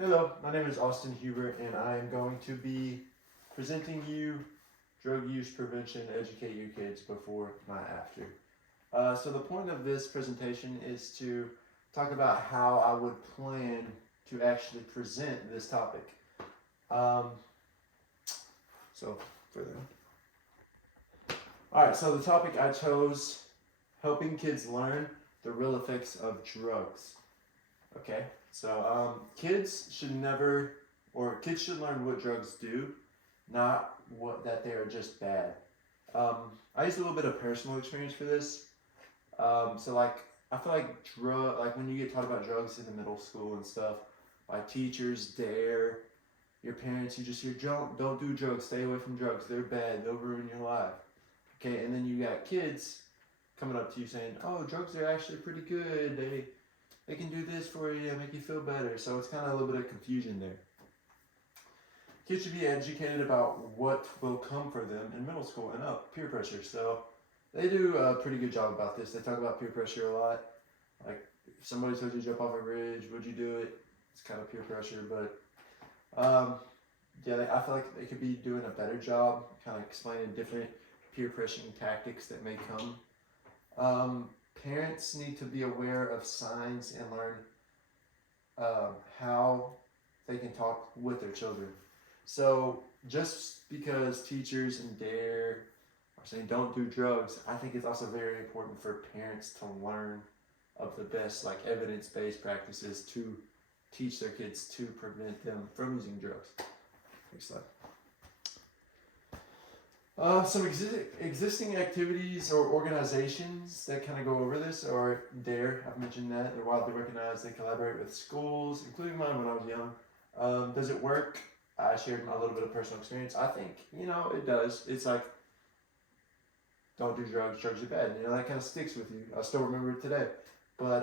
Hello, my name is Austin Hubert, and I am going to be presenting you drug use prevention to educate your kids before, not after. So the point of this presentation is to talk about how I would plan to actually present this topic. Um, so further. All right, so the topic I chose, helping kids learn the real effects of drugs. Okay, so kids should never, or kids should learn what drugs do, not what that they are just bad. I used a little bit of personal experience for this. So like I feel like when you get taught about drugs in the middle school and stuff, by teachers, dare, your parents, you just hear don't do drugs, stay away from drugs, they're bad, they'll ruin your life. Okay, and then you got kids coming up to you saying, oh, drugs are actually pretty good. They can do this for you, make you feel better. So it's kind of a little bit of confusion there. Kids should be educated about what will come for them in middle school and up, peer pressure. So they do a pretty good job about this. They talk about peer pressure a lot. Like if somebody told you to jump off a bridge, would you do it? It's kind of peer pressure, but yeah, I feel like they could be doing a better job kind of explaining different peer pressuring tactics that may come. Parents need to be aware of signs and learn how they can talk with their children. So just because teachers and DARE are saying don't do drugs, I think it's also very important for parents to learn of the best like evidence-based practices to teach their kids to prevent them from using drugs. Next slide. Some existing activities or organizations that kind of go over this are DARE. I've mentioned that. They're widely recognized. They collaborate with schools, including mine when I was young. Does it work? I shared a little bit of personal experience. I think, it does. It's like, don't do drugs. Drugs are bad. That kind of sticks with you. I still remember it today. But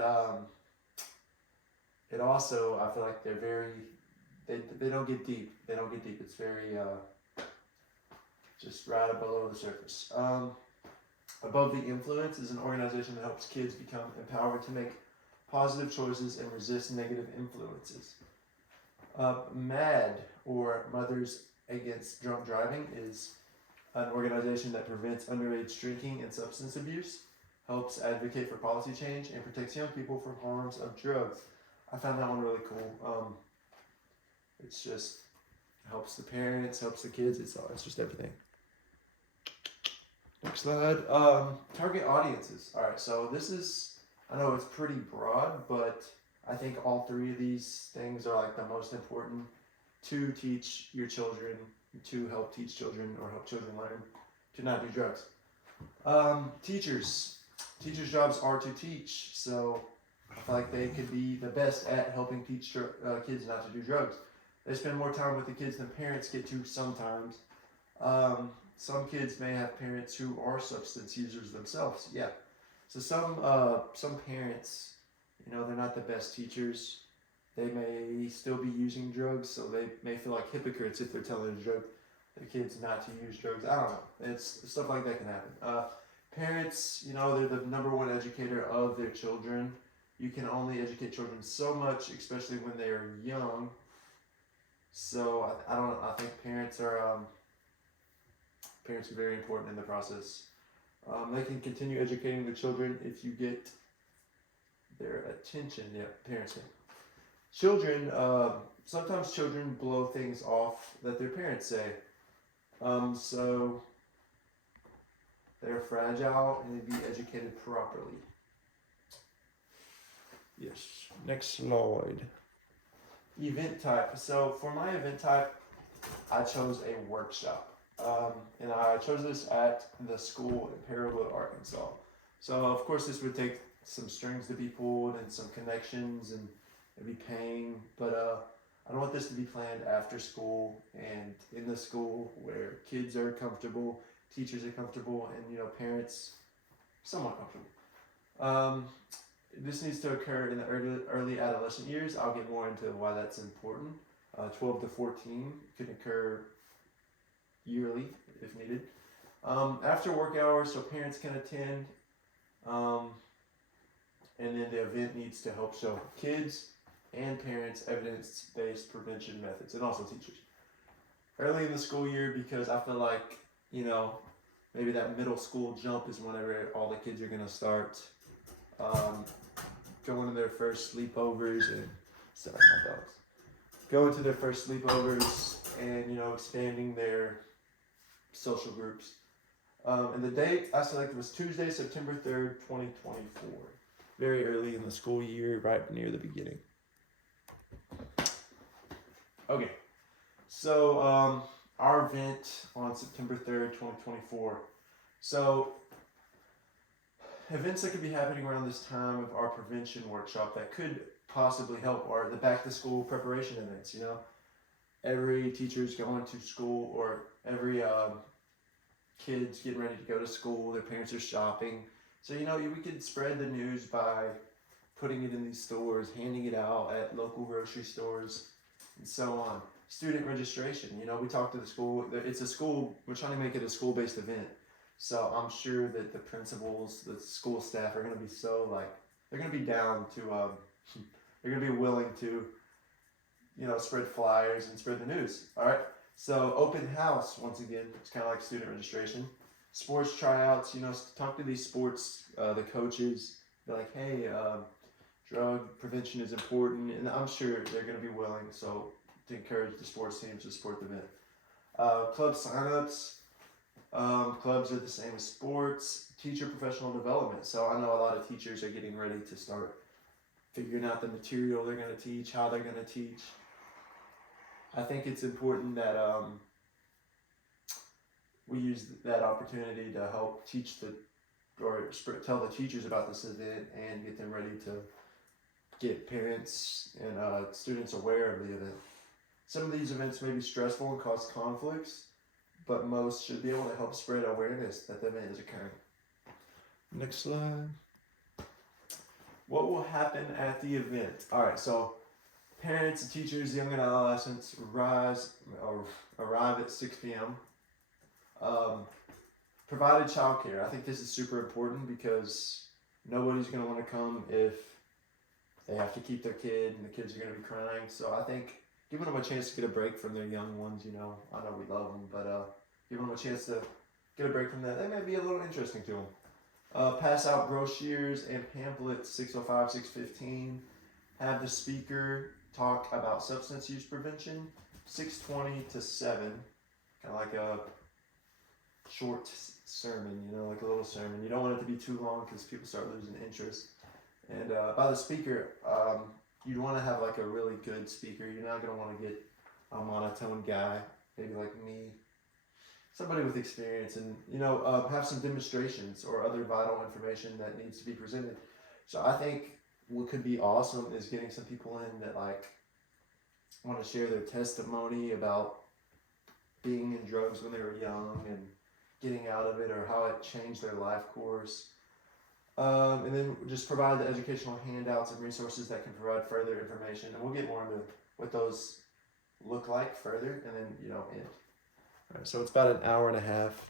it also, I feel like they don't get deep. They don't get deep. It's very... just right below the surface. Above the Influence is an organization that helps kids become empowered to make positive choices and resist negative influences. MAD, or Mothers Against Drunk Driving, is an organization that prevents underage drinking and substance abuse, helps advocate for policy change, and protects young people from harms of drugs. I found that one really cool. It's just helps the parents, helps the kids. It's just everything. Next slide. Target audiences. All right, so this is, I know it's pretty broad, but I think all three of these things are like the most important to teach your children, to help teach children or help children learn to not do drugs. Teachers' jobs are to teach, so I feel like they could be the best at helping teach kids not to do drugs. They spend more time with the kids than parents get to sometimes. Some kids may have parents who are substance users themselves. Yeah. So some parents, they're not the best teachers. They may still be using drugs, so they may feel like hypocrites if they're telling their kids not to use drugs. I don't know. It's stuff like that can happen. Parents, they're the number one educator of their children. You can only educate children so much, especially when they are young. So I think parents are very important in the process. They can continue educating the children if you get their attention. Yeah, parents can. Children, sometimes children blow things off that their parents say. So they're fragile and they be educated properly. Yes. Next slide. Event type. So for my event type, I chose a workshop. And I chose this at the school in Paragould, Arkansas. So of course this would take some strings to be pulled and some connections and maybe paying, but I don't want this to be planned after school and in the school where kids are comfortable, teachers are comfortable, and parents somewhat comfortable. This needs to occur in the early adolescent years. I'll get more into why that's important. 12 to 14 can occur yearly if needed. After work hours, so parents can attend. And then the event needs to help show kids and parents evidence-based prevention methods, and also teachers. Early in the school year, because I feel like, maybe that middle school jump is whenever all the kids are going to start um, going to their first sleepovers and, sorry, my dogs, going to their first sleepovers and, expanding their social groups. And the date I selected was Tuesday, September 3rd, 2024. Very early in the school year, right near the beginning. Okay, so our event on September 3rd, 2024. So, events that could be happening around this time of our prevention workshop that could possibly help are the back to school preparation events. Every teacher's going to school, or every kid's getting ready to go to school, their parents are shopping. So, we could spread the news by putting it in these stores, handing it out at local grocery stores, and so on. Student registration, we talked to the school. It's a school, we're trying to make it a school-based event. So I'm sure that the principals, the school staff are going to be they're going to be down to, they're going to be willing to, spread flyers and spread the news. All right. So open house, once again, it's kind of like student registration. Sports tryouts, talk to these sports, the coaches, be like, hey, drug prevention is important, and I'm sure they're going to be willing, so to encourage the sports teams to support the event. Club signups, clubs are the same as sports. Teacher professional development, so I know a lot of teachers are getting ready to start figuring out the material they're going to teach, how they're going to teach. I think it's important that we use that opportunity to help tell the teachers about this event and get them ready to get parents and students aware of the event. Some of these events may be stressful and cause conflicts, but most should be able to help spread awareness that the event is occurring. Next slide. What will happen at the event? All right, so parents and teachers, young and adolescents arrive at 6 p.m. Provided childcare. I think this is super important because nobody's going to want to come if they have to keep their kid and the kids are going to be crying. So I think giving them a chance to get a break from their young ones, I know we love them, but giving them a chance to get a break from that may be a little interesting to them. Pass out brochures and pamphlets 6:05, 6:15. Have the speaker talk about substance use prevention 6:20 to 7. Kind of like a short sermon, like a little sermon. You don't want it to be too long because people start losing interest. And by the speaker, you want to have like a really good speaker. You're not going to want to get a monotone guy, maybe like me. Somebody with experience, and have some demonstrations or other vital information that needs to be presented. So I think what could be awesome is getting some people in that want to share their testimony about being in drugs when they were young and getting out of it, or how it changed their life course. And then just provide the educational handouts and resources that can provide further information. And we'll get more into what those look like further, and then, end. All right, so it's about an hour and a half.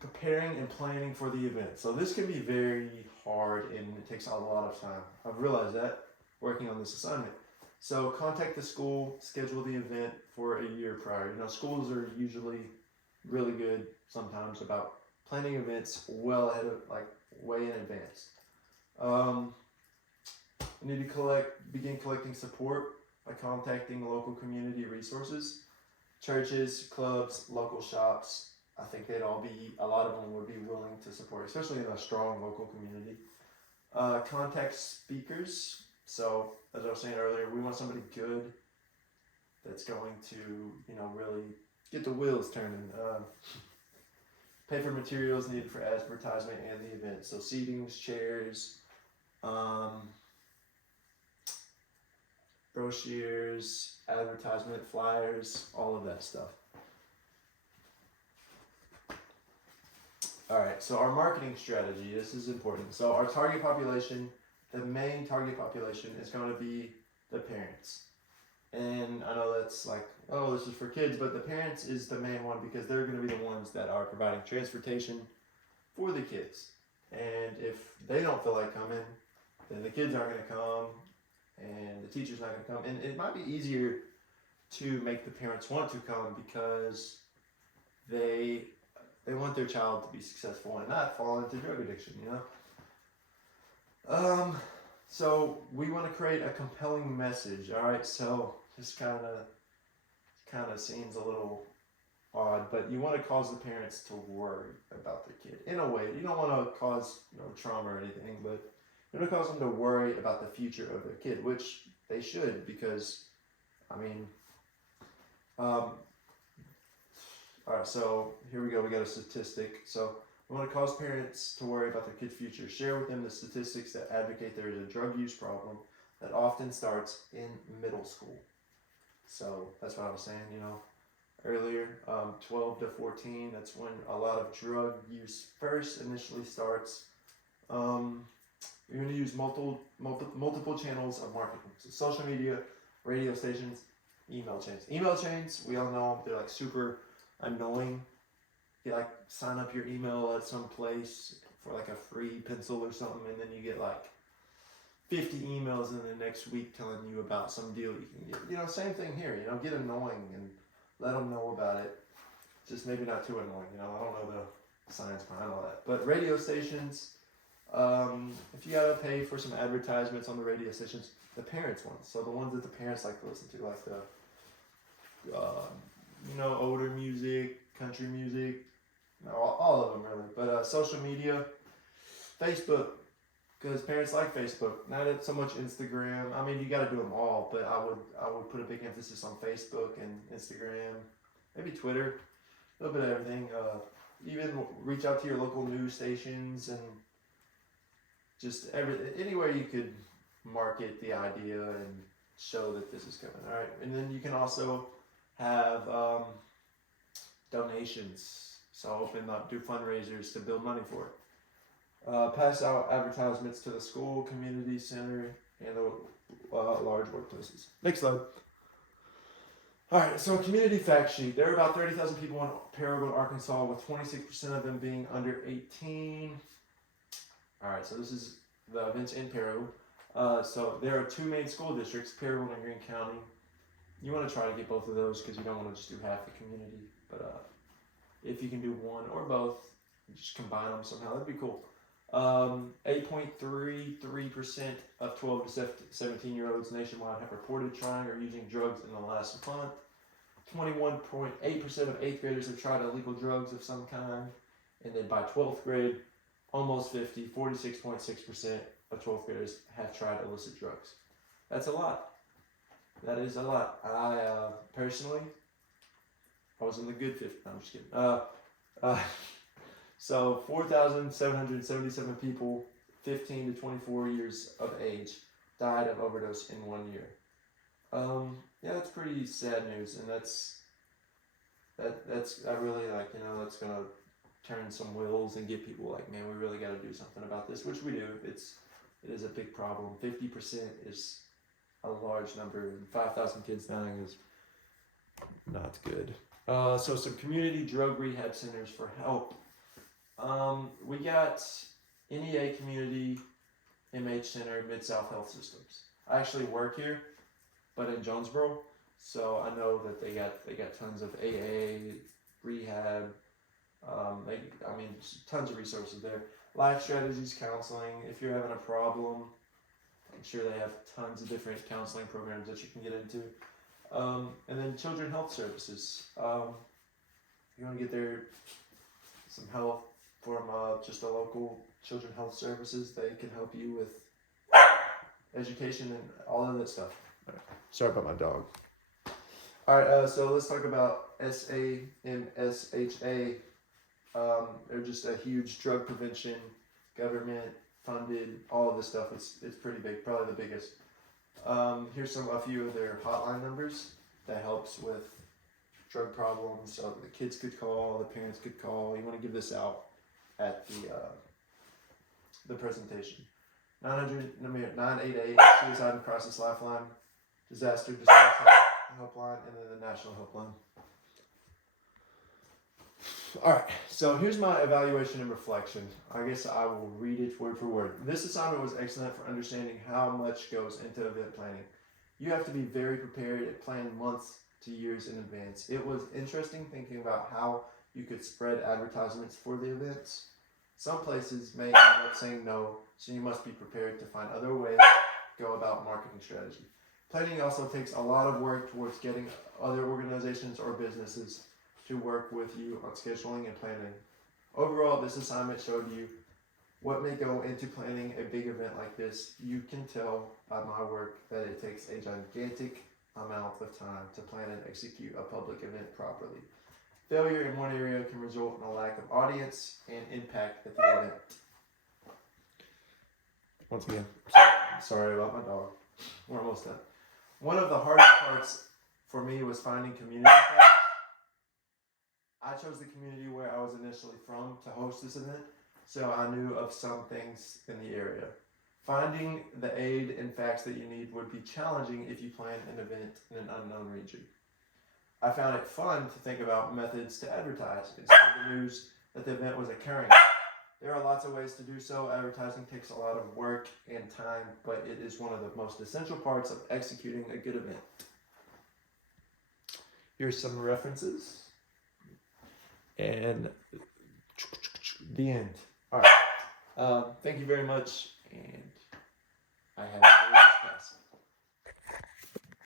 Preparing and planning for the event. So this can be very hard and it takes a lot of time. I've realized that working on this assignment. So contact the school, schedule the event for a year prior. Schools are usually really good sometimes about planning events well ahead of, way in advance. You need to begin collecting support by contacting local community resources. Churches, clubs, local shops, I think a lot of them would be willing to support, especially in a strong local community. Contact speakers. So, as I was saying earlier, we want somebody good that's going to, really get the wheels turning. Pay for materials needed for advertisement and the event. So, seatings, chairs, brochures, advertisement, flyers, all of that stuff. All right, so our marketing strategy, this is important. So our target population, the main target population is going to be the parents. And I know that's this is for kids, but the parents is the main one because they're going to be the ones that are providing transportation for the kids. And if they don't feel like coming, then the kids aren't going to come. and the teacher's not going to come. And it might be easier to make the parents want to come because they want their child to be successful and not fall into drug addiction, you know? So we want to create a compelling message, all right? So this kind of seems a little odd, but you want to cause the parents to worry about their kid in a way. You don't want to cause trauma or anything, but you want to cause them to worry about the future of their kid, which they should, because I mean, all right. So here we go. We got a statistic. So we want to cause parents to worry about their kid's future. Share with them the statistics that advocate there is a drug use problem that often starts in middle school. So that's what I was saying, earlier, 12 to 14, that's when a lot of drug use first initially starts. You're going to use multiple channels of marketing. So social media, radio stations, email chains. Email chains, we all know, they're like super annoying. You like sign up your email at some place for like a free pencil or something, and then you get like 50 emails in the next week telling you about some deal you can get. Same thing here, get annoying and let them know about it. Just maybe not too annoying, I don't know the science behind all that. But radio stations, if you gotta pay for some advertisements on the radio stations, the parents ones, so the ones that the parents like to listen to, like the, older music, country music, all of them really. But social media, Facebook, because parents like Facebook, not so much Instagram. I mean, you got to do them all, but I would put a big emphasis on Facebook and Instagram, maybe Twitter, a little bit of everything. Even reach out to your local news stations and just anywhere you could market the idea and show that this is coming. All right, and then you can also have donations. So open up, do fundraisers to build money for it. Pass out advertisements to the school, community center, and the large workplaces. Next slide. All right, so community fact sheet. There are about 30,000 people in Paragould, Arkansas, with 26% of them being under 18. All right, so this is the events in Paragould. So there are two main school districts, Paragould and Greene County. You want to try to get both of those because you don't want to just do half the community. But if you can do one or both, just combine them somehow, that'd be cool. 8.33% of 12 to 17-year-olds nationwide have reported trying or using drugs in the last month. 21.8% of 8th graders have tried illegal drugs of some kind. And then by 12th grade, almost 46.6% of 12th graders have tried illicit drugs. That's a lot. That is a lot. I personally, I was in the good 50. No, I'm just kidding. So 4,777 people, 15 to 24 years of age, died of overdose in 1 year. Yeah, that's pretty sad news, and that's I really like, that's gonna turn some wheels and get people like, man, we really got to do something about this, which we do. It is a big problem. 50% is a large number, and 5,000 kids dying is not good. So some community drug rehab centers for help. We got NEA Community MH Center, Mid-South Health Systems. I actually work here, but in Jonesboro, so I know that they got tons of AA, rehab, tons of resources there. Life strategies, counseling. If you're having a problem, I'm sure they have tons of different counseling programs that you can get into. And then children health services. You want to get there some help from just a local children health services. They can help you with education and all of that stuff. Right. Sorry about my dog. All right, so let's talk about SAMSHA. They're just a huge drug prevention, government funded, all of this stuff. It's pretty big, probably the biggest. Here's a few of their hotline numbers that helps with drug problems. So the kids could call, the parents could call. You want to give this out at the presentation. 988 Suicide and Crisis Lifeline, Disaster Distress Helpline, and then the National Helpline. All right, so here's my evaluation and reflection. I guess I will read it word for word. This assignment was excellent for understanding how much goes into event planning. You have to be very prepared and plan months to years in advance. It was interesting thinking about how you could spread advertisements for the events. Some places may end up saying no, so you must be prepared to find other ways to go about marketing strategy. Planning also takes a lot of work towards getting other organizations or businesses to work with you on scheduling and planning. Overall, this assignment showed you what may go into planning a big event like this. You can tell by my work that it takes a gigantic amount of time to plan and execute a public event properly. Failure in one area can result in a lack of audience and impact at the event. Once again, sorry about my dog. We're almost done. One of the hardest parts for me was finding community facts. I chose the community where I was initially from to host this event, so I knew of some things in the area. Finding the aid and facts that you need would be challenging if you plan an event in an unknown region. I found it fun to think about methods to advertise and spread the news that the event was occurring. There are lots of ways to do so. Advertising takes a lot of work and time, but it is one of the most essential parts of executing a good event. Here's some references. And the end. All right. Thank you very much, and I have.